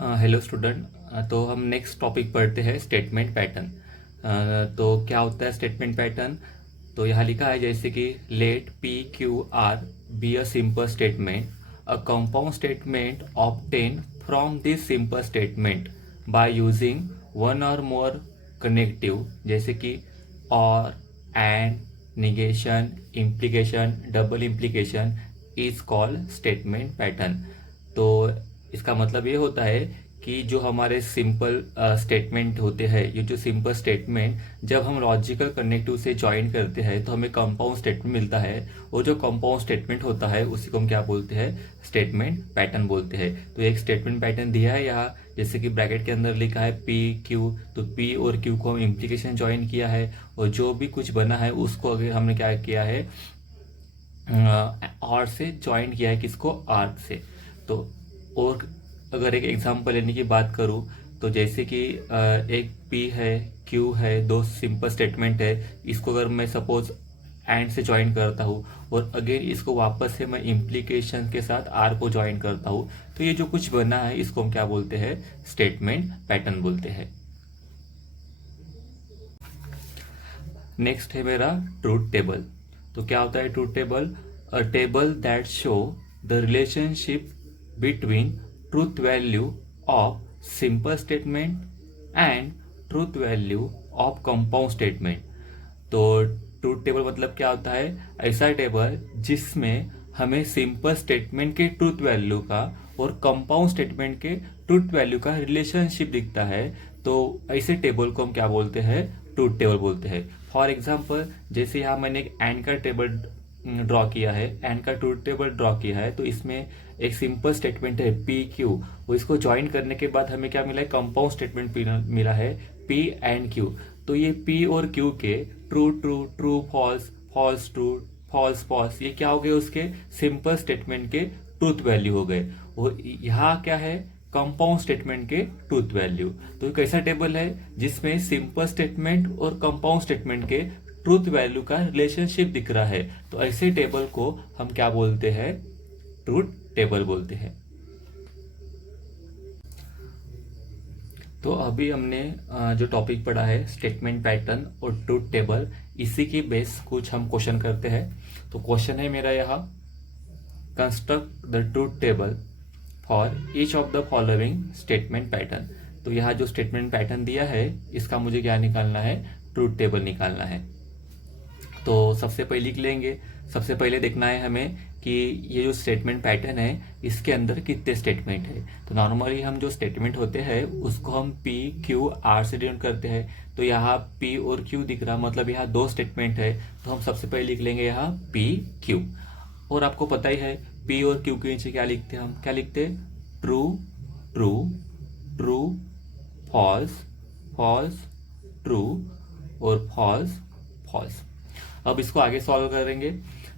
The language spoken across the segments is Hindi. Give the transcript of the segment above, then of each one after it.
Hello student. तो हम नेक्स्ट टॉपिक पढ़ते हैं स्टेटमेंट पैटर्न। तो क्या होता है स्टेटमेंट पैटर्न? तो यहाँ लिखा है जैसे कि let P Q R be a simple statement, a compound statement obtain from this simple statement by using one और मोर कनेक्टिव, जैसे कि और, and, negation, implication, double implication is called statement pattern. तो इसका मतलब ये होता है कि जो हमारे सिंपल स्टेटमेंट होते हैं, ये जो सिंपल स्टेटमेंट जब हम लॉजिकल कनेक्टिव से ज्वाइन करते हैं तो हमें कंपाउंड स्टेटमेंट मिलता है। और जो कंपाउंड स्टेटमेंट होता है उसी को हम क्या बोलते हैं? स्टेटमेंट पैटर्न बोलते हैं। तो एक स्टेटमेंट पैटर्न दिया है यहाँ, जैसे कि ब्रैकेट के अंदर लिखा है पी क्यू, तो पी और क्यू को हम इम्प्लीकेशन ज्वाइन किया है और जो भी कुछ बना है उसको अगर हमने क्या किया है, आर से ज्वाइन किया है। किसको? आर से। तो और अगर एक एग्जांपल लेने की बात करूँ तो जैसे कि एक पी है, क्यू है, दो सिंपल स्टेटमेंट है। इसको अगर मैं सपोज एंड से ज्वाइन करता हूँ और अगेन इसको वापस से मैं इम्प्लीकेशन के साथ आर को ज्वाइन करता हूँ, तो ये जो कुछ बना है इसको हम क्या बोलते हैं? स्टेटमेंट पैटर्न बोलते हैं। नेक्स्ट है मेरा ट्रूथ टेबल। तो क्या होता है truth table? A table that show the relationship between truth value of simple statement and truth value of compound statement. तो ट्रूथ टेबल मतलब क्या होता है? ऐसा टेबल जिसमें हमें सिंपल स्टेटमेंट के ट्रूथ वैल्यू का और कंपाउंड स्टेटमेंट के ट्रूथ वैल्यू का रिलेशनशिप दिखता है। तो ऐसे टेबल को हम क्या बोलते हैं? ट्रूथ टेबल बोलते हैं। फॉर एग्जाम्पल, जैसे यहाँ मैंने एक एंड का टेबल ड्रॉ किया है, एंड का ट्रूथ टेबल ड्रॉ किया है, तो इसमें एक सिंपल स्टेटमेंट है पी क्यू, वो इसको ज्वाइन करने के बाद हमें क्या मिला है? कंपाउंड स्टेटमेंट मिला है पी एंड क्यू। तो ये पी और क्यू के true true, true false, false true, false false, ये क्या हो गए? उसके सिंपल स्टेटमेंट के ट्रूथ वैल्यू हो गए। और यहाँ क्या है? कंपाउंड स्टेटमेंट के ट्रूथ वैल्यू। तो एक ऐसा टेबल है जिसमें सिंपल स्टेटमेंट और कंपाउंड स्टेटमेंट के ट्रूथ वैल्यू का रिलेशनशिप दिख रहा है। तो ऐसे टेबल को हम क्या बोलते हैं? ट्रूथ टेबल बोलते हैं। तो अभी हमने जो टॉपिक पढ़ा है स्टेटमेंट पैटर्न और ट्रूथ टेबल, इसी की बेस कुछ हम क्वेश्चन करते हैं। तो क्वेश्चन है मेरा यहाँ, construct the truth table for each of the following statement pattern. तो यहाँ जो स्टेटमेंट पैटर्न दिया है इसका मुझे क्या निकालना है? ट्रूथ टेबल निकालना है। तो सबसे पहले लिख लेंगे। सबसे पहले देखना है हमें कि ये जो स्टेटमेंट पैटर्न है इसके अंदर कितने स्टेटमेंट है। तो नॉर्मली हम जो स्टेटमेंट होते हैं उसको हम पी क्यू आर से डिनोट करते हैं। तो यहाँ पी और क्यू दिख रहा, मतलब यहाँ दो स्टेटमेंट है। तो हम सबसे पहले लिख लेंगे यहाँ पी क्यू। और आपको पता ही है पी और क्यू के नीचे क्या लिखते हैं? हम क्या लिखते हैं? True true, true false, false true और फॉल्स फॉल्स। अब इसको आगे सॉल्व करेंगे।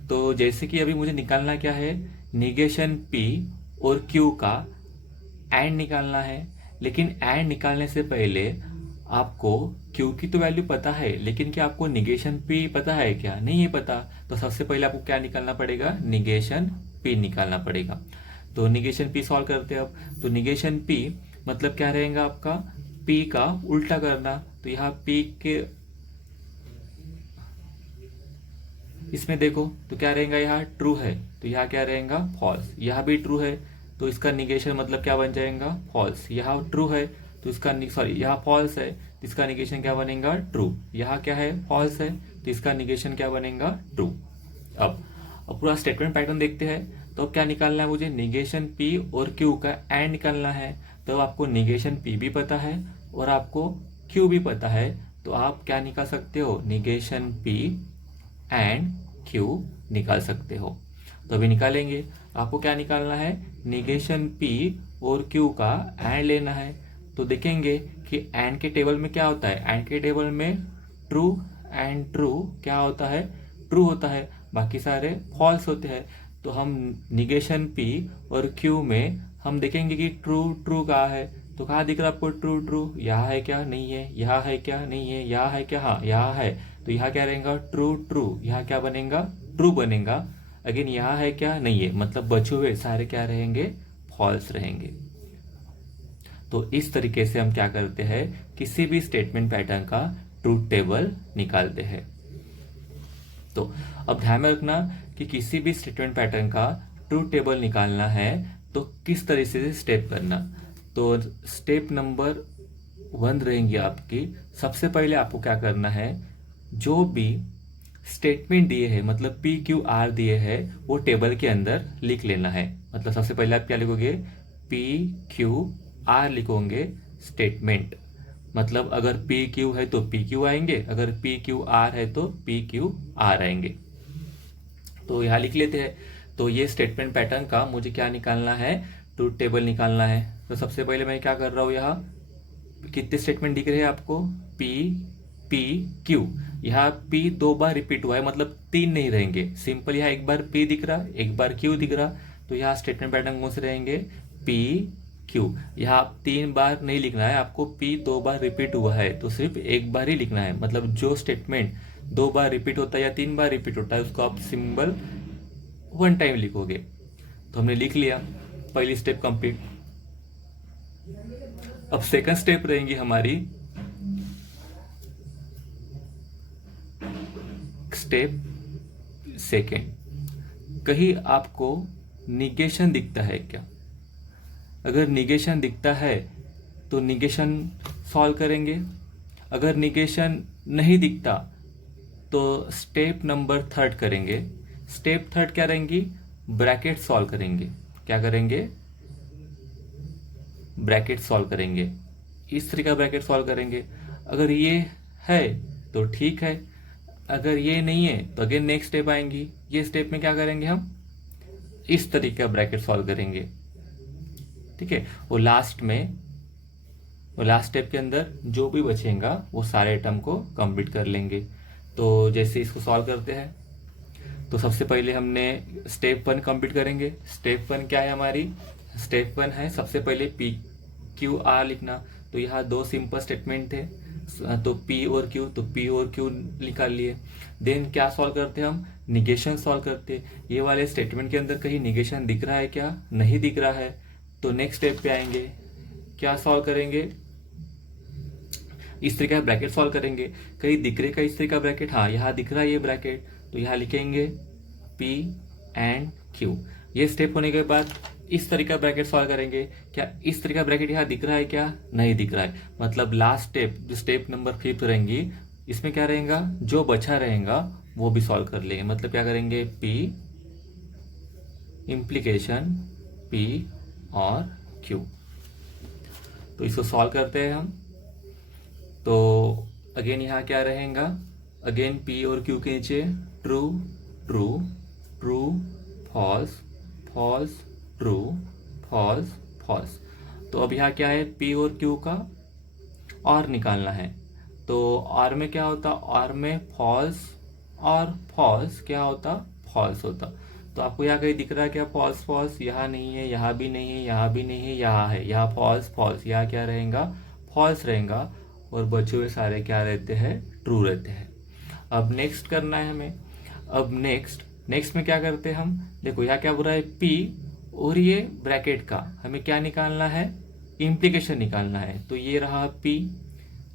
तो जैसे कि अभी मुझे निकालना क्या है? निगेशन पी और क्यू का एंड निकालना है। लेकिन एंड निकालने से पहले आपको क्यू की तो वैल्यू पता है, लेकिन क्या आपको निगेशन पी पता है क्या? नहीं है पता। तो सबसे पहले आपको क्या निकालना पड़ेगा? निगेशन पी निकालना पड़ेगा। तो निगेशन पी सॉल्व करते हैं अब। तो निगेशन पी मतलब क्या रहेगा आपका? पी का उल्टा करना। तो यहाँ पी के इसमें देखो तो क्या रहेगा? यहाँ ट्रू है तो यहाँ क्या रहेगा? फॉल्स। यहाँ भी ट्रू है तो इसका निगेशन मतलब क्या बन जाएगा? फॉल्स। यहाँ ट्रू है तो इसका सॉरी यहाँ फॉल्स है तो इसका निगेशन क्या बनेगा? ट्रू। यहाँ क्या है? फॉल्स है तो इसका निगेशन क्या बनेगा? ट्रू। अब पूरा स्टेटमेंट पैटर्न देखते हैं। तो अब क्या निकालना है मुझे? निगेशन पी और क्यू का एंड निकालना है। तो आपको निगेशन पी भी पता है और आपको क्यू भी पता है, तो आप क्या निकाल सकते हो? निगेशन पी एंड क्यू निकाल सकते हो। तो अभी निकालेंगे। आपको क्या निकालना है? निगेशन पी और क्यू का एंड लेना है। तो देखेंगे कि एंड के टेबल में क्या होता है? एंड के टेबल में ट्रू एंड ट्रू क्या होता है? ट्रू होता है, बाकी सारे फॉल्स होते हैं। तो हम निगेशन पी और क्यू में हम देखेंगे कि ट्रू ट्रू कहाँ है। तो कहाँ दिख रहा है आपको ट्रू ट्रू? यहाँ है क्या? नहीं है। यहाँ है क्या? नहीं है। यहाँ है क्या? हाँ यहाँ है। तो यहाँ क्या रहेगा? True true. यहाँ क्या बनेगा? ट्रू बनेगा। अगेन यहाँ है क्या? नहीं है, मतलब बचे हुए सारे क्या रहेंगे? फॉल्स रहेंगे। तो इस तरीके से हम क्या करते हैं, किसी भी स्टेटमेंट पैटर्न का ट्रूथ टेबल निकालते हैं। तो अब ध्यान में रखना कि किसी भी स्टेटमेंट पैटर्न का ट्रूथ टेबल निकालना है तो किस तरीके से स्टेप करना। तो स्टेप नंबर 1 रहेंगी आपकी। सबसे पहले आपको क्या करना है, जो भी स्टेटमेंट दिए हैं मतलब पी क्यू आर दिए हैं वो टेबल के अंदर लिख लेना है। मतलब सबसे पहले आप क्या लिखोगे, पी क्यू आर लिखोगे स्टेटमेंट। मतलब अगर पी क्यू है तो पी क्यू आएंगे, अगर पी क्यू आर है तो पी क्यू आर आएंगे। तो यहाँ लिख लेते हैं। तो ये स्टेटमेंट पैटर्न का मुझे क्या निकालना है, ट्रूथ टेबल निकालना है। तो सबसे पहले मैं क्या कर रहा हूँ, यहाँ कितने स्टेटमेंट दिख रहे हैं आपको, पी पी क्यू। यहाँ पी 2 बार रिपीट हुआ है, मतलब 3 नहीं रहेंगे। सिंपल यहाँ एक बार पी दिख रहा, एक बार क्यू दिख रहा, तो यहाँ स्टेटमेंट पैटर्न कौन से रहेंगे, पी क्यू। यहाँ 3 बार नहीं लिखना है आपको, पी 2 बार रिपीट हुआ है तो सिर्फ एक बार ही लिखना है। मतलब जो स्टेटमेंट 2 बार रिपीट होता है या 3 बार रिपीट होता है उसको आप सिंबल 1 टाइम लिखोगे। तो हमने लिख लिया, पहली स्टेप कंप्लीट। अब सेकंड स्टेप रहेंगी हमारी स्टेप सेकंड। कहीं आपको निगेशन दिखता है क्या, अगर निगेशन दिखता है तो निगेशन सॉल्व करेंगे। अगर निगेशन नहीं दिखता तो स्टेप नंबर 3 करेंगे। स्टेप 3 क्या रहेंगी, ब्रैकेट सॉल्व करेंगे। क्या करेंगे, ब्रैकेट सॉल्व करेंगे। इस तरीके का ब्रैकेट सॉल्व करेंगे। अगर ये है तो ठीक है, अगर ये नहीं है तो अगेन नेक्स्ट स्टेप आएंगी। ये स्टेप में क्या करेंगे, हम इस तरीके का ब्रैकेट सॉल्व करेंगे, ठीक है। वो लास्ट स्टेप के अंदर जो भी बचेगा वो सारे टर्म को कंप्लीट कर लेंगे। तो जैसे इसको सॉल्व करते हैं, तो सबसे पहले हमने स्टेप 1 कंप्लीट करेंगे। स्टेप 1 क्या है हमारी, स्टेप 1 है सबसे पहले पी क्यू आर लिखना। तो यहाँ 2 सिंपल स्टेटमेंट थे, तो पी और क्यू, तो पी और क्यू निकाल लिए। देन क्या सॉल्व करते हैं हम, निगेशन सॉल्व करते। ये वाले स्टेटमेंट के अंदर कहीं निगेशन दिख रहा है क्या, नहीं दिख रहा है, तो नेक्स्ट स्टेप पे आएंगे, क्या सॉल्व करेंगे, इस तरीके का ब्रैकेट सॉल्व करेंगे। कहीं दिख रहे का इस तरीके का ब्रैकेट, हाँ यहाँ दिख रहा है ये ब्रैकेट, तो यहाँ लिखेंगे पी एंड क्यू। ये स्टेप होने के बाद इस तरीके का ब्रैकेट सॉल्व करेंगे। क्या इस तरीके का ब्रैकेट यहाँ दिख रहा है क्या, नहीं दिख रहा है। मतलब लास्ट स्टेप जो स्टेप नंबर 5 रहेंगी, इसमें क्या रहेगा, जो बचा रहेगा वो भी सॉल्व कर लेंगे। मतलब क्या करेंगे, पी इम्प्लीकेशन पी और क्यू। तो इसको सॉल्व करते हैं हम। तो अगेन यहाँ क्या रहेगा, अगेन पी और क्यू के नीचे true true true false false true false false. तो अब यहाँ क्या है, पी और क्यू का और निकालना है। तो और में क्या होता, और में फॉल्स और फॉल्स क्या होता, फॉल्स होता। तो आपको यहाँ कहीं दिख रहा है क्या, फॉल्स फॉल्स, यहाँ नहीं है, यहाँ भी नहीं है, यहाँ भी नहीं है, यहाँ है, यहाँ फॉल्स फॉल्स, यहाँ क्या रहेगा, फॉल्स रहेगा। और बचे हुए सारे क्या रहते हैं, ट्रू रहते हैं। अब नेक्स्ट करना है हमें। अब नेक्स्ट में क्या करते हैं हम, देखो यहाँ क्या बोल रहा है, पी और ये ब्रैकेट का हमें क्या निकालना है, इम्प्लीकेशन निकालना है। तो ये रहा पी,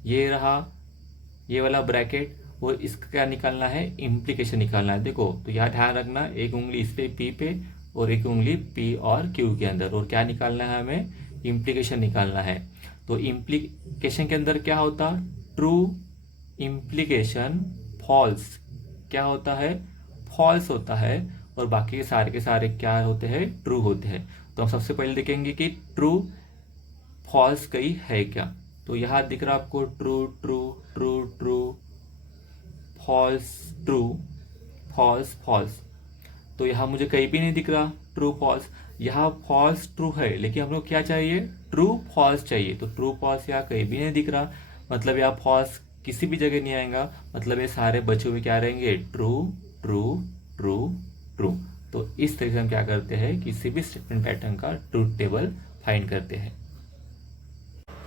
ये रहा ये वाला ब्रैकेट, और इसका क्या निकालना है, इम्प्लीकेशन निकालना है। देखो तो यहाँ ध्यान रखना, एक उंगली इस पे पी पे और एक उंगली पी और क्यू के अंदर, और क्या निकालना है हमें, इम्प्लीकेशन निकालना है। तो इम्प्लीकेशन के अंदर क्या होता, ट्रू इम्प्लीकेशन फॉल्स क्या होता है, फॉल्स होता है, और बाकी के सारे क्या होते हैं, ट्रू होते हैं। तो हम सबसे पहले देखेंगे कि ट्रू फॉल्स कहीं है क्या। तो यहाँ दिख रहा आपको true true true true false true false false. तो यहाँ मुझे कहीं भी नहीं दिख रहा ट्रू फॉल्स, यहाँ फॉल्स ट्रू है, लेकिन हम लोग क्या चाहिए, ट्रू फॉल्स चाहिए। तो ट्रू फॉल्स यहाँ कहीं भी नहीं दिख रहा, मतलब यहाँ फॉल्स किसी भी जगह नहीं आएगा। मतलब ये सारे बचे हुए क्या रहेंगे, ट्रू ट्रू ट्रू ट्रू। तो इस तरीके से हम क्या करते हैं, किसी भी स्टेटमेंट पैटर्न का ट्रूथ टेबल फाइंड करते हैं।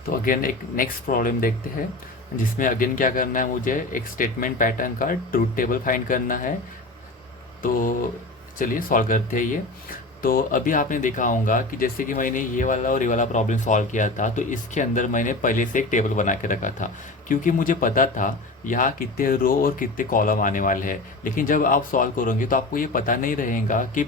तो अगेन एक नेक्स्ट प्रॉब्लम देखते हैं, जिसमें अगेन क्या करना है, मुझे एक स्टेटमेंट पैटर्न का ट्रूथ टेबल फाइंड करना है। तो चलिए सॉल्व करते हैं ये। तो अभी आपने देखा होगा कि जैसे कि मैंने ये वाला और ये वाला प्रॉब्लम सॉल्व किया था, तो इसके अंदर मैंने पहले से एक टेबल बना के रखा था, क्योंकि मुझे पता था यहाँ कितने रो और कितने कॉलम आने वाले हैं। लेकिन जब आप सॉल्व करोगे तो आपको ये पता नहीं रहेगा कि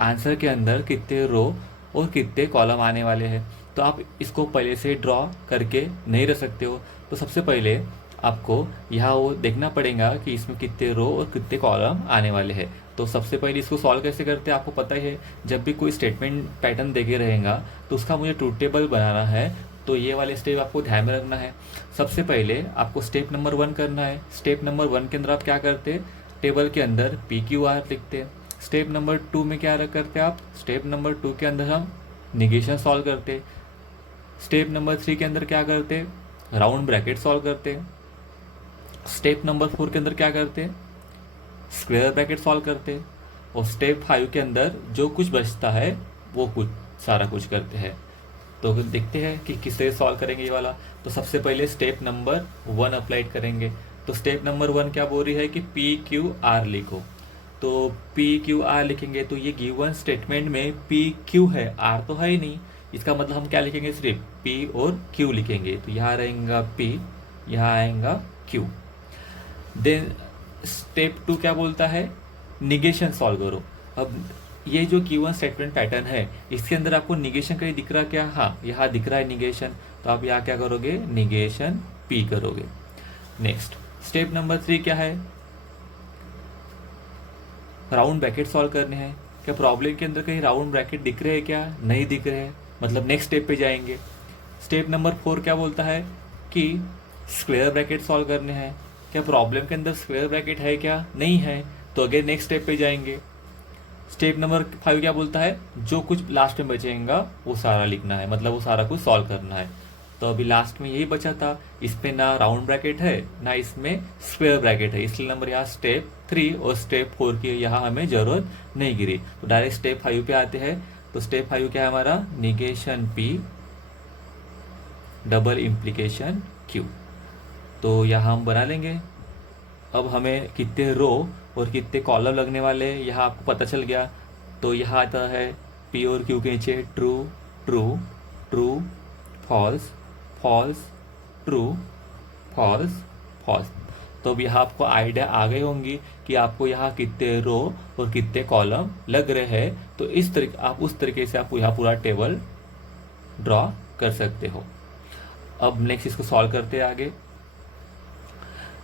आंसर के अंदर कितने रो और कितने कॉलम आने वाले हैं। तो आप इसको पहले से ड्रॉ करके नहीं रख सकते हो। तो सबसे पहले आपको यहाँ वो देखना पड़ेगा कि इसमें कितने रो और कितने कॉलम आने वाले हैं। तो सबसे पहले इसको सॉल्व कैसे करते हैं आपको पता ही है। जब भी कोई स्टेटमेंट पैटर्न देके रहेगा तो उसका मुझे ट्रूथ टेबल बनाना है, तो ये वाले स्टेप आपको ध्यान में रखना है। सबसे पहले आपको स्टेप नंबर 1 करना है। स्टेप नंबर 1 के अंदर आप क्या करते हैं, टेबल के अंदर PQR लिखते हैं। स्टेप नंबर 2 में क्या करते हैं आप, स्टेप नंबर 2 के अंदर हम निगेशन सॉल्व करते। स्टेप नंबर 3 के अंदर क्या करते, राउंड ब्रैकेट सॉल्व करते। स्टेप नंबर 4 के अंदर क्या करते, स्क्वायर ब्रैकेट सॉल्व करते। और स्टेप 5 के अंदर जो कुछ बचता है वो कुछ सारा कुछ करते हैं। तो देखते हैं कि किस तरह सॉल्व करेंगे ये वाला। तो सबसे पहले स्टेप नंबर 1 अप्लाई करेंगे। तो स्टेप नंबर 1 क्या बोल रही है कि PQR लिखो। तो PQR लिखेंगे तो ये गिवन स्टेटमेंट में PQ है, R तो है ही नहीं। इसका मतलब हम क्या लिखेंगे, सिर्फ P और Q लिखेंगे। तो यहाँ रहेगा P, यहाँ आएगा Q। देन स्टेप 2 क्या बोलता है, निगेशन सॉल्व करो। अब ये जो गिवन स्टेटमेंट पैटर्न है इसके अंदर आपको निगेशन कहीं दिख रहा क्या, हाँ यहाँ दिख रहा है निगेशन। तो आप यहाँ क्या करोगे, निगेशन P करोगे। नेक्स्ट स्टेप नंबर 3 क्या है, राउंड ब्रैकेट सॉल्व करने हैं। क्या प्रॉब्लम के अंदर कहीं राउंड ब्रैकेट दिख रहे हैं क्या, नहीं दिख रहे हैं, मतलब नेक्स्ट स्टेप पे जाएंगे। स्टेप नंबर 4 क्या बोलता है कि स्क्वायर ब्रैकेट सॉल्व करने हैं। क्या प्रॉब्लम के अंदर स्क्वायर ब्रैकेट है क्या, नहीं है, तो अगेन नेक्स्ट स्टेप पे जाएंगे। स्टेप नंबर 5 क्या बोलता है, जो कुछ लास्ट में बचेगा वो सारा लिखना है, मतलब वो सारा कुछ सॉल्व करना है। तो अभी लास्ट में यही बचा था, इसमें ना राउंड ब्रैकेट है ना इसमें स्क्वायर ब्रैकेट है, इसलिए नंबर यहाँ स्टेप 3 और स्टेप 4 की यहाँ हमें जरूरत नहीं गिरी। तो डायरेक्ट स्टेप 5 पे आते हैं। तो स्टेप 5 क्या है हमारा, negation P double implication Q। तो यहाँ हम बना लेंगे। अब हमें कितने रो और कितने कॉलम लगने वाले यहाँ आपको पता चल गया। तो यहाँ आता है P और Q के नीचे true true true false false true false false. तो अब यहाँ आपको आइडिया आ गई होंगी कि आपको यहाँ कितने रो और कितने कॉलम लग रहे हैं। तो इस तरीके आप उस तरीके से आप यहाँ पूरा टेबल ड्रॉ कर सकते हो। अब नेक्स्ट इसको सॉल्व करते हैं आगे।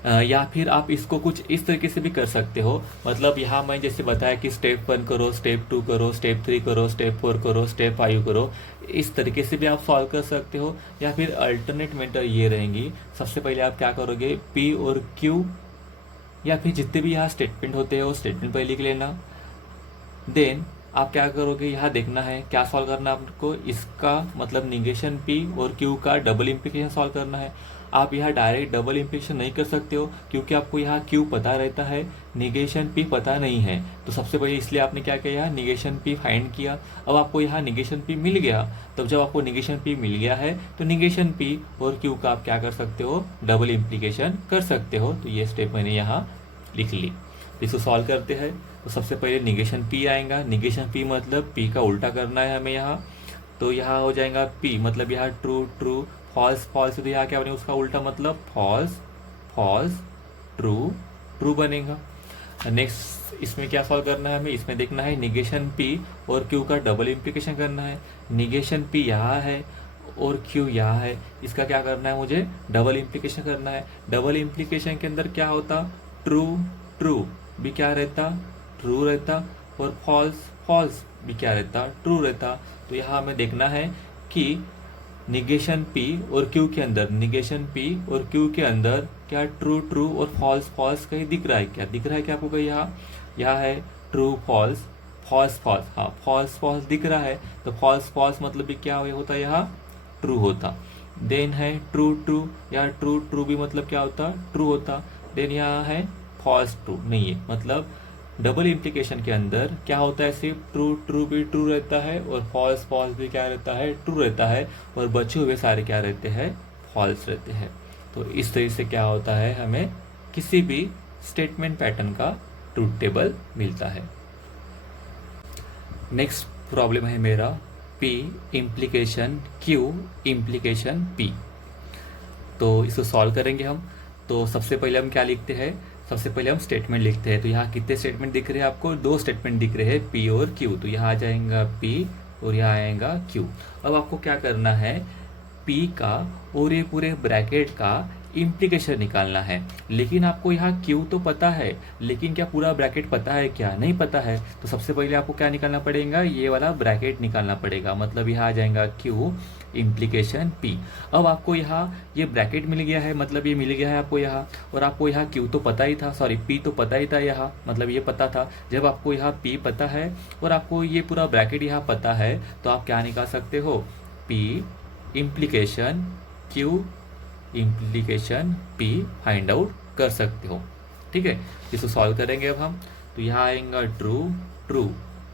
या फिर आप इसको कुछ इस तरीके से भी कर सकते हो, मतलब यहाँ मैं जैसे बताया कि स्टेप 1 करो, स्टेप 2 करो, स्टेप 3 करो, स्टेप 4 करो, स्टेप 5 करो, इस तरीके से भी आप सॉल्व कर सकते हो। या फिर अल्टरनेट मेथड ये रहेंगी, सबसे पहले आप क्या करोगे, P और Q या फिर जितने भी यहाँ स्टेटमेंट होते हैं वो स्टेटमेंट पहले लिख लेना। देन आप क्या करोगे, यहाँ देखना है क्या सॉल्व करना है आपको, इसका मतलब निगेशन P और Q का डबल इम्प्लीकेशन सॉल्व करना है। आप यहाँ डायरेक्ट डबल इम्प्लीकेशन नहीं कर सकते हो क्योंकि आपको यहाँ Q पता रहता है, निगेशन P पता नहीं है। तो सबसे पहले इसलिए आपने क्या किया, यहाँ निगेशन P फाइंड किया। अब आपको यहाँ निगेशन P मिल गया। तब जब आपको निगेशन P मिल गया है तो निगेशन P और Q का आप क्या कर सकते हो, डबल इम्प्लीकेशन कर सकते हो। तो ये स्टेप मैंने यहाँ लिख ली। इसको सॉल्व करते हैं। तो सबसे पहले निगेशन P आएगा। निगेशन P मतलब P का उल्टा करना है हमें यहाँ। तो यहाँ हो जाएगा P मतलब यहाँ ट्रू ट्रू, फॉल्स फॉल्स, तो यहाँ क्या बनेगा, उसका उल्टा मतलब फॉल्स फॉल्स ट्रू ट्रू बनेगा। नेक्स्ट इसमें क्या सॉल्व करना है हमें, इसमें देखना है निगेशन P और Q का डबल इम्प्लीकेशन करना है। निगेशन P यहाँ है और Q यहाँ है, इसका क्या करना है, मुझे डबल इम्प्लीकेशन करना है। डबल इम्प्लीकेशन के अंदर क्या होता, ट्रू ट्रू भी क्या रहता, ट्रू रहता, और फॉल्स फॉल्स भी क्या रहता, ट्रू रहता। तो यहाँ हमें देखना है कि निगेशन P और Q के अंदर, निगेशन P और Q के अंदर क्या ट्रू ट्रू और फॉल्स फॉल्स कहीं दिख रहा है क्या, दिख रहा है क्या आपको कहीं, यहाँ है ट्रू फॉल्स फॉल्स फॉल्स, हाँ फॉल्स फॉल्स दिख रहा है। तो फॉल्स फॉल्स मतलब भी क्या होता है, यहाँ ट्रू होता। देन है ट्रू ट्रू, यहाँ ट्रू ट्रू भी मतलब क्या होता, ट्रू होता। देन यहाँ है फॉल्स ट्रू नहीं है, मतलब डबल इम्प्लीकेशन के अंदर क्या होता है, सिर्फ ट्रू ट्रू भी ट्रू रहता है और फॉल्स फॉल्स भी क्या रहता है, ट्रू रहता है, और बचे हुए सारे क्या रहते हैं, फॉल्स रहते हैं। तो इस तरह से क्या होता है, हमें किसी भी स्टेटमेंट पैटर्न का ट्रूथ टेबल मिलता है। नेक्स्ट प्रॉब्लम है मेरा P implication Q implication P। तो इसको सॉल्व करेंगे हम। तो सबसे पहले हम क्या लिखते हैं, सबसे पहले हम स्टेटमेंट लिखते हैं। तो यहाँ कितने स्टेटमेंट दिख रहे हैं आपको, दो स्टेटमेंट दिख रहे हैं P और Q। तो यहाँ आ जाएगा P और यहाँ आएगा Q। अब आपको क्या करना है, P का और ये पूरे ब्रैकेट का इम्प्लीकेशन निकालना है। लेकिन आपको यहाँ Q तो पता है, लेकिन क्या पूरा ब्रैकेट पता है क्या, नहीं पता है। तो सबसे पहले आपको क्या निकालना पड़ेगा, ये वाला ब्रैकेट निकालना पड़ेगा। मतलब यहाँ आ जाएगा Q इम्प्लीकेशन P। अब आपको यहाँ ये ब्रैकेट मिल गया है, मतलब ये मिल गया है आपको यहाँ, और आपको यहाँ Q तो पता ही था, सॉरी P तो पता ही था यहाँ, मतलब ये पता था। जब आपको यहाँ P पता है और आपको ये पूरा ब्रैकेट यहाँ पता है, तो आप क्या निकाल सकते हो, P implication Q implication P find out कर सकते हो। ठीक है, इसको सॉल्व करेंगे अब हम। तो यहाँ आएगा true true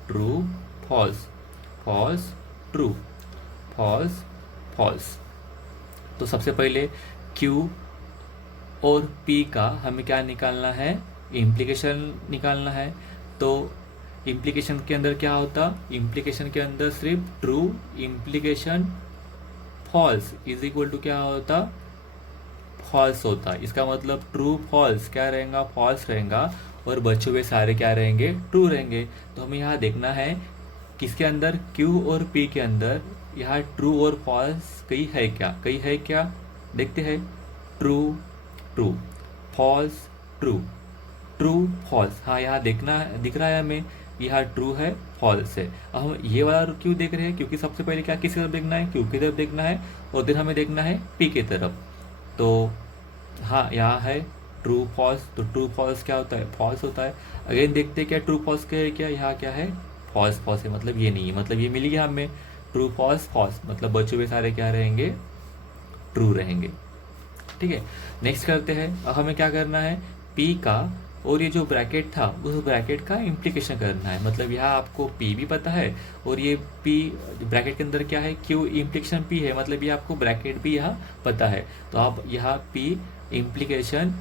true false false true false false. तो सबसे पहले Q और P का हमें क्या निकालना है, इम्प्लीकेशन निकालना है। तो इम्प्लीकेशन के अंदर क्या होता, इम्प्लीकेशन के अंदर सिर्फ true implication false is equal to क्या होता, फॉल्स होता। इसका मतलब ट्रू फॉल्स क्या रहेगा, फॉल्स रहेगा, और बचे हुए सारे क्या रहेंगे, ट्रू रहेंगे। तो हमें यहाँ देखना है किसके अंदर, Q और P के अंदर यहाँ ट्रू और फॉल्स कहीं है क्या, कहीं है क्या, देखते हैं। True true false true true false, हाँ यहाँ देखना दिख रहा है हमें, यहाँ ट्रू है फॉल्स है। अब हम ये वाला क्यों देख रहे हैं, क्योंकि सबसे पहले क्या किसी तरफ देखना है, Q की तरफ देखना है, और फिर हमें देखना है P की तरफ। तो हाँ यहाँ है ट्रू फॉल्स, तो ट्रू फॉल्स क्या होता है, फॉल्स होता है। अगेन देखते हैं क्या ट्रू फॉल्स क्या है, क्या यहाँ क्या है, फॉल्स फॉल्स है, मतलब ये नहीं है, मतलब ये मिल गया हमें ट्रू फॉल्स फॉल्स, मतलब बचे हुए सारे क्या रहेंगे, ट्रू रहेंगे। ठीक है, नेक्स्ट करते हैं। अब हमें क्या करना है, P का और ये जो ब्रैकेट था उस ब्रैकेट का इम्प्लीकेशन करना है। मतलब यहाँ आपको P भी पता है, और ये P ब्रैकेट के अंदर क्या है, Q इम्प्लीकेशन P है, मतलब ये आपको ब्रैकेट भी यहाँ पता है। तो आप यहाँ P implication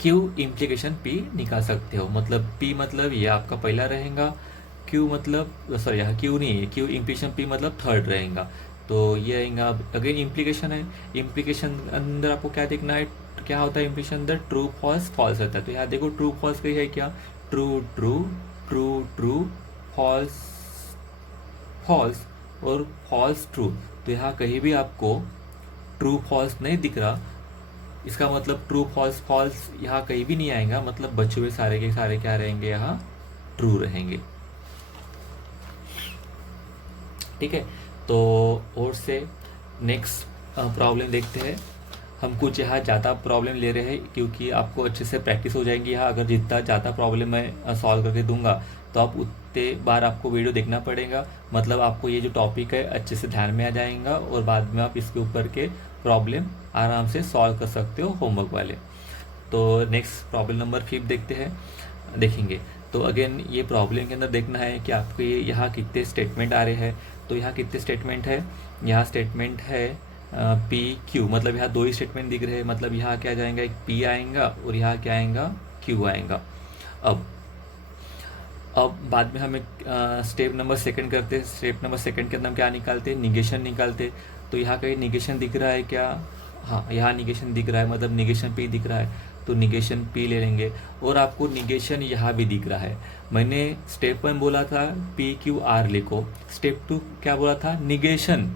Q implication P निकाल सकते हो। मतलब P मतलब ये आपका पहला रहेगा, Q मतलब सॉरी यहाँ Q नहीं है, Q इम्प्लीकेशन P मतलब थर्ड रहेगा। तो ये आएगा, अगेन इम्प्लीकेशन है, इम्प्लीकेशन अंदर आपको क्या देखना है, क्या होता है इम्प्लीकेशन अंदर, ट्रू फॉल्स फॉल्स होता है। तो यहाँ देखो ट्रू फॉल्स कहीं है क्या, true true true true false false और फॉल्स ट्रू। तो यहाँ कहीं भी आपको ट्रू फॉल्स नहीं दिख रहा, इसका मतलब ट्रू फॉल्स फॉल्स यहाँ कहीं भी नहीं आएगा, मतलब बचे हुए सारे के सारे क्या रहेंगे, यहाँ ट्रू रहेंगे। ठीक है, तो और से नेक्स्ट प्रॉब्लम देखते हैं। हम कुछ यहाँ ज़्यादा प्रॉब्लम ले रहे हैं, क्योंकि आपको अच्छे से प्रैक्टिस हो जाएंगी। यहाँ अगर जितना ज़्यादा प्रॉब्लम मैं सॉल्व करके दूंगा, तो आप उतने बार आपको वीडियो देखना पड़ेगा। मतलब आपको ये जो टॉपिक है अच्छे से ध्यान में आ जाएगा, और बाद में आप इसके ऊपर के प्रॉब्लम आराम से सॉल्व कर सकते हो होमवर्क वाले। तो नेक्स्ट प्रॉब्लम नंबर 5 देखते हैं, देखेंगे। तो अगेन ये प्रॉब्लम के अंदर देखना है कि आपके यहाँ कितने स्टेटमेंट आ रहे हैं। तो यहाँ कितने स्टेटमेंट है, यहाँ स्टेटमेंट है P Q, मतलब यहाँ दो ही स्टेटमेंट दिख रहे हैं। मतलब यहाँ क्या जाएगा, एक P आएगा और यहाँ क्या आएगा, Q आएगा। अब बाद में हमें स्टेप नंबर सेकंड करते हैं। स्टेप नंबर सेकंड के अंदर हम क्या निकालते हैं, निगेशन निकालते। तो यहाँ कहीं निगेशन दिख रहा है क्या, हाँ यहाँ निगेशन दिख रहा है, मतलब निगेशन P दिख रहा है, तो निगेशन P ले लेंगे। और आपको निगेशन यहाँ भी दिख रहा है। मैंने स्टेप 1 बोला था P Q R लिखो, स्टेप 2 क्या बोला था, निगेशन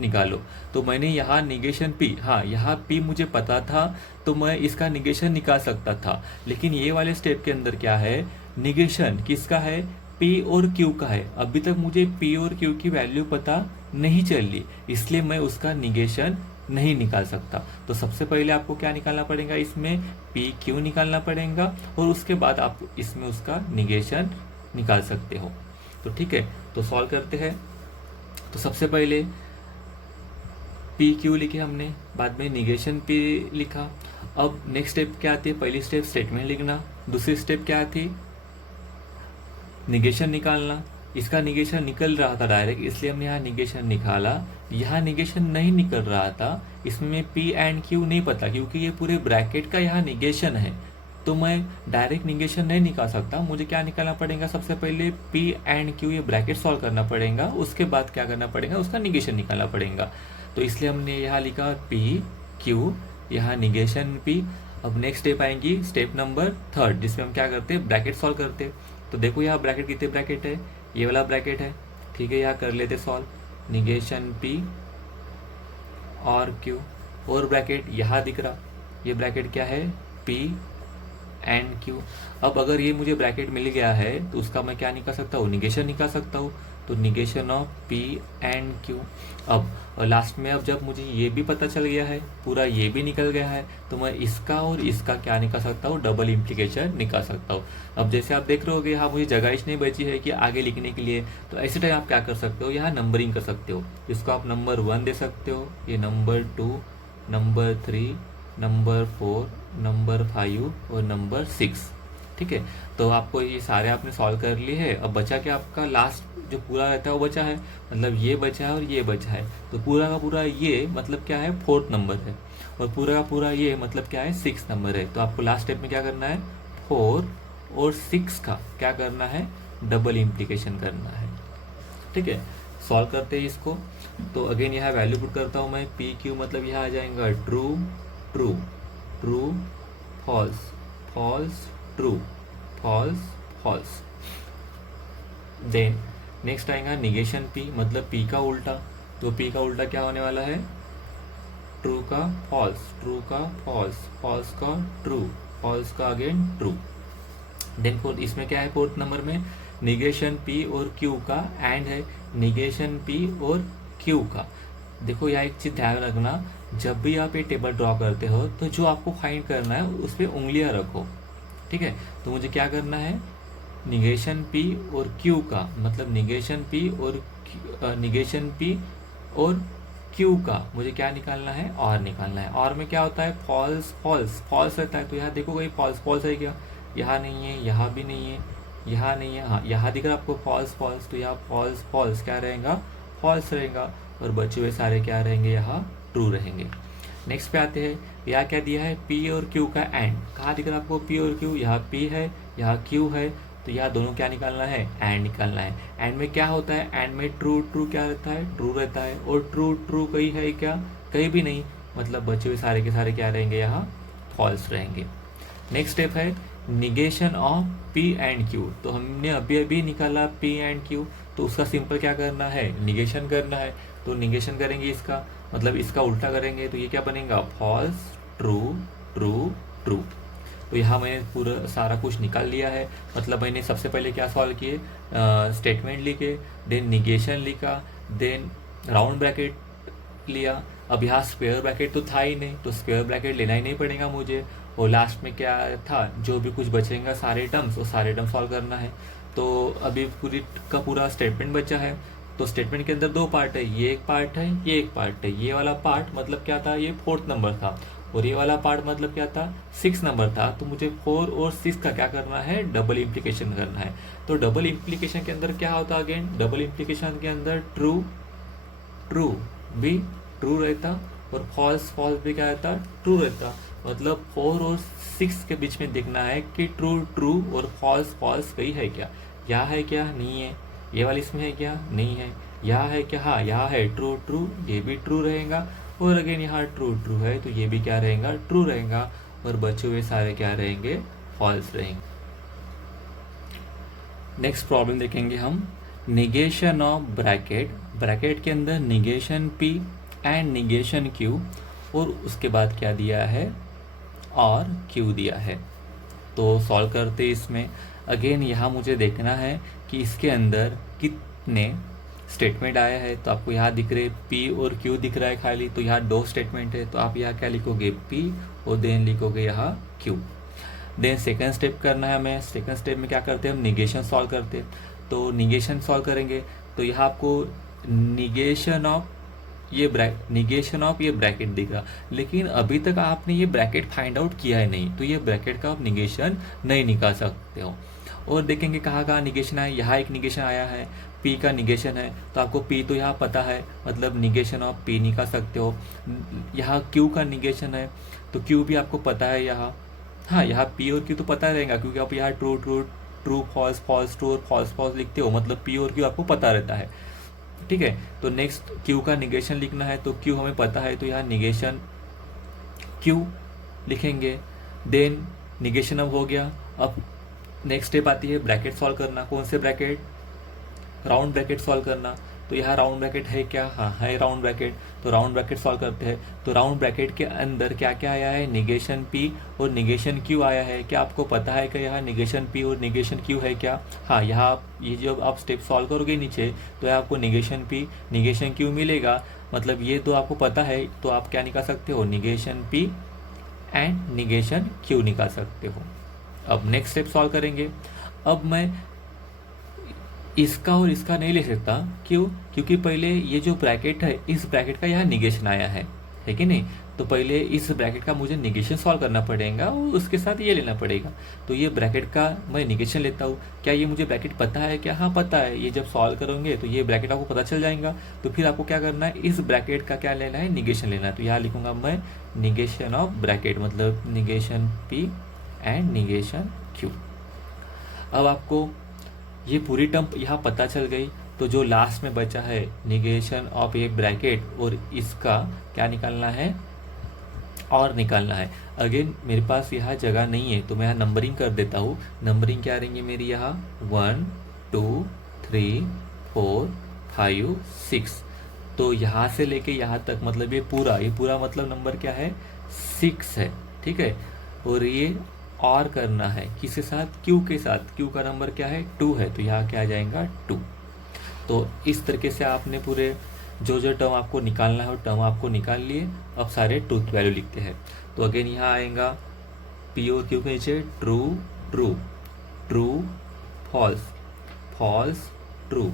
निकालो। तो मैंने यहाँ निगेशन P, हाँ यहाँ P मुझे पता था, तो मैं इसका निगेशन निकाल सकता था। लेकिन ये वाले स्टेप के अंदर क्या है, निगेशन किसका है, P और Q का है। अभी तक मुझे P और Q की वैल्यू पता नहीं चली, इसलिए मैं उसका निगेशन नहीं निकाल सकता। तो सबसे पहले आपको क्या निकालना पड़ेगा, इसमें P Q निकालना पड़ेगा, और उसके बाद आप इसमें उसका निगेशन निकाल सकते हो। तो ठीक है, तो सॉल्व करते हैं। तो सबसे पहले P Q लिखे हमने, बाद में निगेशन P लिखा। अब नेक्स्ट स्टेप क्या आती है, पहली स्टेप स्टेटमेंट लिखना, दूसरी स्टेप क्या थी, निगेशन निकालना। इसका निगेशन निकल रहा था डायरेक्ट, इसलिए हमने यहाँ निगेशन निकाला। यहाँ निगेशन नहीं निकल रहा था, इसमें P एंड Q नहीं पता, क्योंकि ये पूरे ब्रैकेट का यहाँ निगेशन है। तो मैं डायरेक्ट निगेशन नहीं निकाल सकता, मुझे क्या निकालना पड़ेगा, सबसे पहले P एंड Q ये ब्रैकेट सॉल्व करना पड़ेगा, उसके बाद क्या करना पड़ेगा, उसका निगेशन निकालना पड़ेगा। तो इसलिए हमने यहाँ लिखा P Q, यहाँ निगेशन P। अब नेक्स्ट स्टेप आएंगी, स्टेप नंबर 3 जिसमें हम क्या करते हैं, ब्रैकेट सॉल्व करते हैं। तो देखो यहाँ ब्रैकेट कितने ब्रैकेट है, ये वाला ब्रैकेट है, ठीक है, यहाँ कर लेते सॉल्व, निगेशन P और Q, और ब्रैकेट यहाँ दिख रहा, ये ब्रैकेट क्या है, P एंड Q। अब अगर ये मुझे ब्रैकेट मिल गया है तो उसका मैं क्या निकाल सकता हूँ, निगेशन निकाल सकता हूँ। तो negation of P and Q। अब लास्ट में अब जब मुझे ये भी पता चल गया है, पूरा ये भी निकल गया है, तो मैं इसका और इसका क्या निकाल सकता हूँ, डबल इम्प्लीकेशन निकाल सकता हूँ। अब जैसे आप देख रहे होगे यहाँ मुझे जगह नहीं बची है कि आगे लिखने के लिए, तो ऐसे टाइम आप क्या कर सकते हो, यहाँ नंबरिंग कर सकते हो। इसको आप नंबर 1 दे सकते हो, ये नंबर 2, नंबर 3, नंबर 4, नंबर 5 और नंबर 6, ठीक है। तो आपको ये सारे आपने सॉल्व कर लिए हैं। अब बचा क्या आपका, लास्ट जो पूरा रहता है वो बचा है, मतलब ये बचा है और ये बचा है। तो पूरा का पूरा ये मतलब क्या है, 4th नंबर है, और पूरा का पूरा ये मतलब क्या है, 6th नंबर है। तो आपको लास्ट स्टेप में क्या करना है, 4 और 6 का क्या करना है, डबल इम्प्लीकेशन करना है, ठीक है। सॉल्व करते हैं इसको। तो अगेन यहाँ वैल्यू पुट करता हूँ मैं, पी क्यू मतलब यहाँ आ जाएगा true true true false false true false false. Then next आएगा निगेशन पी, मतलब पी का उल्टा। तो पी का उल्टा क्या होने वाला है, ट्रू का फॉल्स, ट्रू का फॉल्स, फॉल्स का ट्रू, फॉल्स का अगेन ट्रू। देन फोर्थ, इसमें क्या है, 4th नंबर में निगेशन पी और क्यू का एंड है, निगेशन पी और क्यू का। देखो यहाँ एक चीज ध्यान रखना, जब भी आप ये टेबल ड्रॉ करते हो तो जो आपको फाइंड करना है उस पर उंगलियां रखो, ठीक है। तो मुझे क्या करना है, निगेशन पी और क्यू का, मतलब निगेशन पी और क्यू का मुझे क्या निकालना है, और निकालना है। और में क्या होता है, फॉल्स फॉल्स फॉल्स रहता है। तो यहाँ देखो कोई फॉल्स फॉल्स है क्या, यहाँ नहीं है, यहाँ भी नहीं है, यहाँ नहीं है, हाँ यहाँ दिख रहा है आपको फॉल्स फॉल्स। तो यहाँ फॉल्स फॉल्स क्या रहेगा, फॉल्स रहेगा, और बचे हुए सारे क्या रहेंगे, यहाँ ट्रू रहेंगे। नेक्स्ट पे आते हैं, यहाँ क्या दिया है, पी और क्यू का एंड। कहाँ दिख रहा है आपको पी और क्यू, यहाँ पी है, यहाँ क्यू है, तो यहाँ दोनों क्या निकालना है, एंड निकालना है। एंड में क्या होता है, एंड में ट्रू ट्रू क्या रहता है, ट्रू रहता है, और ट्रू ट्रू कहीं है क्या, कहीं भी नहीं, मतलब बचे हुए सारे के सारे क्या रहेंगे, यहाँ फॉल्स रहेंगे। नेक्स्ट स्टेप है negation of P and Q. तो हमने अभी अभी निकाला पी एंड क्यू, तो उसका सिंपल क्या करना है, निगेशन करना है। तो निगेशन करेंगे इसका, मतलब इसका उल्टा करेंगे, तो ये क्या बनेगा, फॉल्स ट्रू ट्रू ट्रू। तो यहाँ मैंने पूरा सारा कुछ निकाल लिया है। मतलब मैंने सबसे पहले क्या सॉल्व किए, स्टेटमेंट लिखे, देन निगेशन लिखा, देन राउंड ब्रैकेट लिया। अब यहाँ स्क्वायर ब्रैकेट तो था ही नहीं, तो स्क्वायर ब्रैकेट लेना ही नहीं पड़ेगा मुझे। और लास्ट में क्या था, जो भी कुछ बचेगा सारे टर्म्स, वो सारे टर्म्स सॉल्व करना है। तो अभी पूरी का पूरा स्टेटमेंट बचा है। तो स्टेटमेंट के अंदर 2 पार्ट है, ये एक पार्ट है, ये एक पार्ट है। ये वाला पार्ट मतलब क्या था, ये 4th नंबर था, और ये वाला पार्ट मतलब क्या था, 6 नंबर था। तो मुझे 4 और 6 का क्या करना है, डबल इम्प्लीकेशन करना है। तो डबल इम्प्लीकेशन के अंदर क्या होता है, अगेन डबल इम्प्लीकेशन के अंदर ट्रू ट्रू भी ट्रू रहता, और फॉल्स फॉल्स भी क्या रहता, ट्रू रहता। मतलब 4 और 6 के बीच में देखना है कि ट्रू ट्रू और फॉल्स फॉल्स कहीं है क्या, यहाँ है क्या, नहीं है, ये वाली इसमें है क्या, नहीं है, यहाँ है क्या, हाँ यहाँ है, ट्रू ट्रू, ये भी ट्रू रहेगा, और अगेन यहाँ ट्रू ट्रू है, तो ये भी क्या रहेगा, ट्रू रहेगा, और बचे हुए सारे क्या रहेंगे, फॉल्स रहेंगे। नेक्स्ट प्रॉब्लम देखेंगे हम, निगेशन ऑफ ब्रैकेट। ब्रैकेट के अंदर negation P and negation Q, और उसके बाद क्या दिया है, और क्यू दिया है। तो सॉल्व करते इसमें। अगेन यहाँ मुझे देखना है कि इसके अंदर कितने स्टेटमेंट आया है। तो आपको यहाँ दिख रहे पी और क्यू दिख रहा है खाली, तो यहाँ 2 स्टेटमेंट है। तो आप यहाँ क्या लिखोगे, पी, और देन लिखोगे यहाँ क्यू। देन सेकंड स्टेप करना है हमें। सेकंड स्टेप में क्या करते हैं, हम निगेशन सॉल्व करते हैं। तो निगेशन सॉल्व करेंगे, तो यहाँ आपको निगेशन ऑफ ये ब्रैकेट दिख रहा, लेकिन अभी तक आपने ये ब्रैकेट फाइंड आउट किया है नहीं, तो ये ब्रैकेट का आप निगेशन नहीं निकाल सकते हो। और देखेंगे कहाँ कहाँ निगेशन आया, यहाँ एक निगेशन आया है, पी का निगेशन है, तो आपको पी तो यहाँ पता है, मतलब निगेशन ऑफ पी निकाल सकते हो। यहाँ क्यू का निगेशन है, तो क्यू भी आपको पता है यहाँ, हाँ, यहाँ पी और क्यू तो पता रहेगा, क्योंकि आप यहाँ true true true false false true और फॉल्स फॉल्स लिखते हो, मतलब पी और क्यू आपको पता रहता है। ठीक है, तो नेक्स्ट क्यू का निगेशन लिखना है, तो क्यू हमें पता है, तो यहाँ निगेशन क्यू लिखेंगे। देन निगेशन अब हो गया। अब नेक्स्ट स्टेप आती है ब्रैकेट सॉल्व करना। कौन से ब्रैकेट? राउंड ब्रैकेट सॉल्व करना। तो यहाँ राउंड ब्रैकेट है क्या? हाँ है राउंड ब्रैकेट। तो राउंड ब्रैकेट सॉल्व करते हैं। तो राउंड ब्रैकेट के अंदर क्या क्या आया है? निगेशन पी और निगेशन क्यू आया है। क्या आपको पता है कि यहाँ निगेशन पी और निगेशन क्यू है क्या? हाँ, यहाँ ये जब आप स्टेप सॉल्व करोगे नीचे, तो यहाँ आपको निगेशन पी निगेशन क्यू मिलेगा। मतलब ये तो आपको पता है, तो आप क्या निकाल सकते हो? Negation P and negation Q निकाल सकते हो। अब नेक्स्ट स्टेप सॉल्व करेंगे। अब मैं इसका और इसका नहीं ले सकता, क्यों? क्योंकि पहले ये जो ब्रैकेट है, इस ब्रैकेट का यहाँ निगेशन आया है कि नहीं? तो पहले इस ब्रैकेट का मुझे निगेशन सॉल्व करना पड़ेगा और उसके साथ ये लेना पड़ेगा। तो ये ब्रैकेट का मैं निगेशन लेता हूँ। क्या ये मुझे ब्रैकेट पता है क्या? हाँ पता है। ये जब सॉल्व करोगे तो ये ब्रैकेट आपको पता चल जाएगा। तो फिर आपको क्या करना है? इस ब्रैकेट का क्या लेना है? निगेशन लेना है। तो यहाँ लिखूंगा मैं निगेशन ऑफ ब्रैकेट, मतलब negation P and negation Q. अब आपको ये पूरी टर्म यहाँ पता चल गई। तो जो लास्ट में बचा है निगेशन ऑफ ए ब्रैकेट, और इसका क्या निकालना है? और निकालना है। अगेन मेरे पास यहाँ जगह नहीं है, तो मैं यहाँ नंबरिंग कर देता हूँ। नंबरिंग क्या रहेंगे मेरी यहाँ? 1 2 3 4 5 6। तो यहाँ से लेके यहाँ तक, मतलब ये पूरा मतलब नंबर क्या है? 6 है। ठीक है, और ये और करना है किसके साथ? क्यू के साथ। क्यू का नंबर क्या है? 2 है। तो यहाँ क्या आ जाएगा? 2। तो इस तरीके से आपने पूरे जो टर्म आपको निकालना है वो टर्म आपको निकाल लिए। अब सारे ट्रूथ वैल्यू लिखते हैं। तो अगेन यहाँ आएगा पी और क्यू के नीचे true true true false false true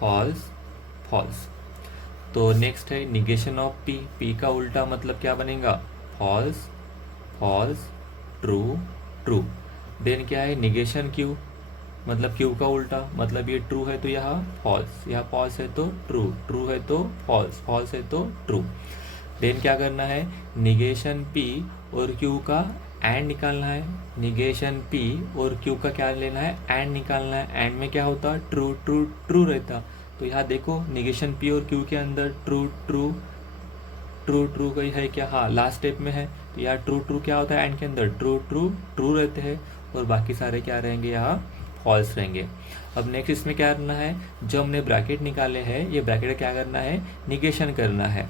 false false. तो नेक्स्ट है निगेशन ऑफ पी। पी का उल्टा मतलब क्या बनेगा? False false true true. Then क्या है? निगेशन क्यू, मतलब क्यू का उल्टा, मतलब ये ट्रू है तो यहाँ फॉल्स, यहाँ फॉल्स है तो ट्रू, ट्रू है तो फॉल्स, फॉल्स है तो ट्रू। देन क्या करना है? निगेशन पी और क्यू का एंड निकालना है। निगेशन पी और क्यू का क्या लेना है? एंड निकालना है। एंड में क्या होता? ट्रू ट्रू ट्रू रहता। तो यहाँ देखो निगेशन पी और क्यू के अंदर ट्रू ट्रू ट्रू ट्रू का है क्या? हाँ लास्ट स्टेप में है। तो यहाँ ट्रू ट्रू क्या होता है? एंड के अंदर ट्रू ट्रू ट्रू रहते हैं, और बाकी सारे क्या रहेंगे? यहाँ फॉल्स रहेंगे। अब नेक्स्ट इसमें क्या करना है? जो हमने ब्रैकेट निकाले हैं, ये ब्रैकेट क्या करना है? निगेशन करना है।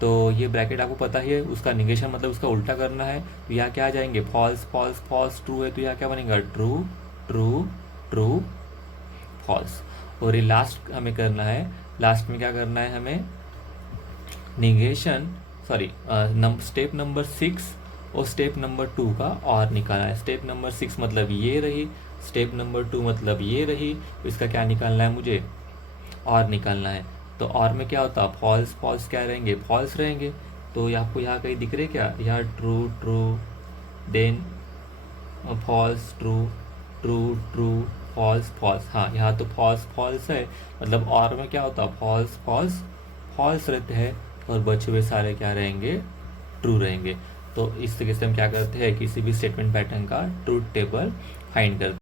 तो ये ब्रैकेट आपको पता ही है, उसका निगेशन मतलब उसका उल्टा करना है। तो यहाँ क्या आ जाएंगे? फॉल्स फॉल्स फॉल्स ट्रू है, तो यहाँ क्या बनेगा? True true true false. और ये लास्ट हमें करना है। लास्ट में क्या करना है हमें? निगेशन स्टेप नंबर 6 और स्टेप नंबर 2 का और निकालना है। स्टेप नंबर 6 मतलब ये रही, स्टेप नंबर 2 मतलब ये रही। तो इसका क्या निकालना है मुझे? और निकालना है। तो और में क्या होता? फॉल्स फॉल्स क्या रहेंगे? फॉल्स रहेंगे। तो आपको यहाँ कहीं दिख रहे क्या? यहाँ true true then false true true true false false. हाँ यहाँ तो फॉल्स फॉल्स है, मतलब और में क्या होता? फॉल्स फॉल्स फॉल्स रहते हैं, और बचे हुए सारे क्या रहेंगे? ट्रू रहेंगे। तो इस तरीके से हम क्या करते हैं? किसी भी स्टेटमेंट पैटर्न का ट्रूथ टेबल फाइंड करते हैं।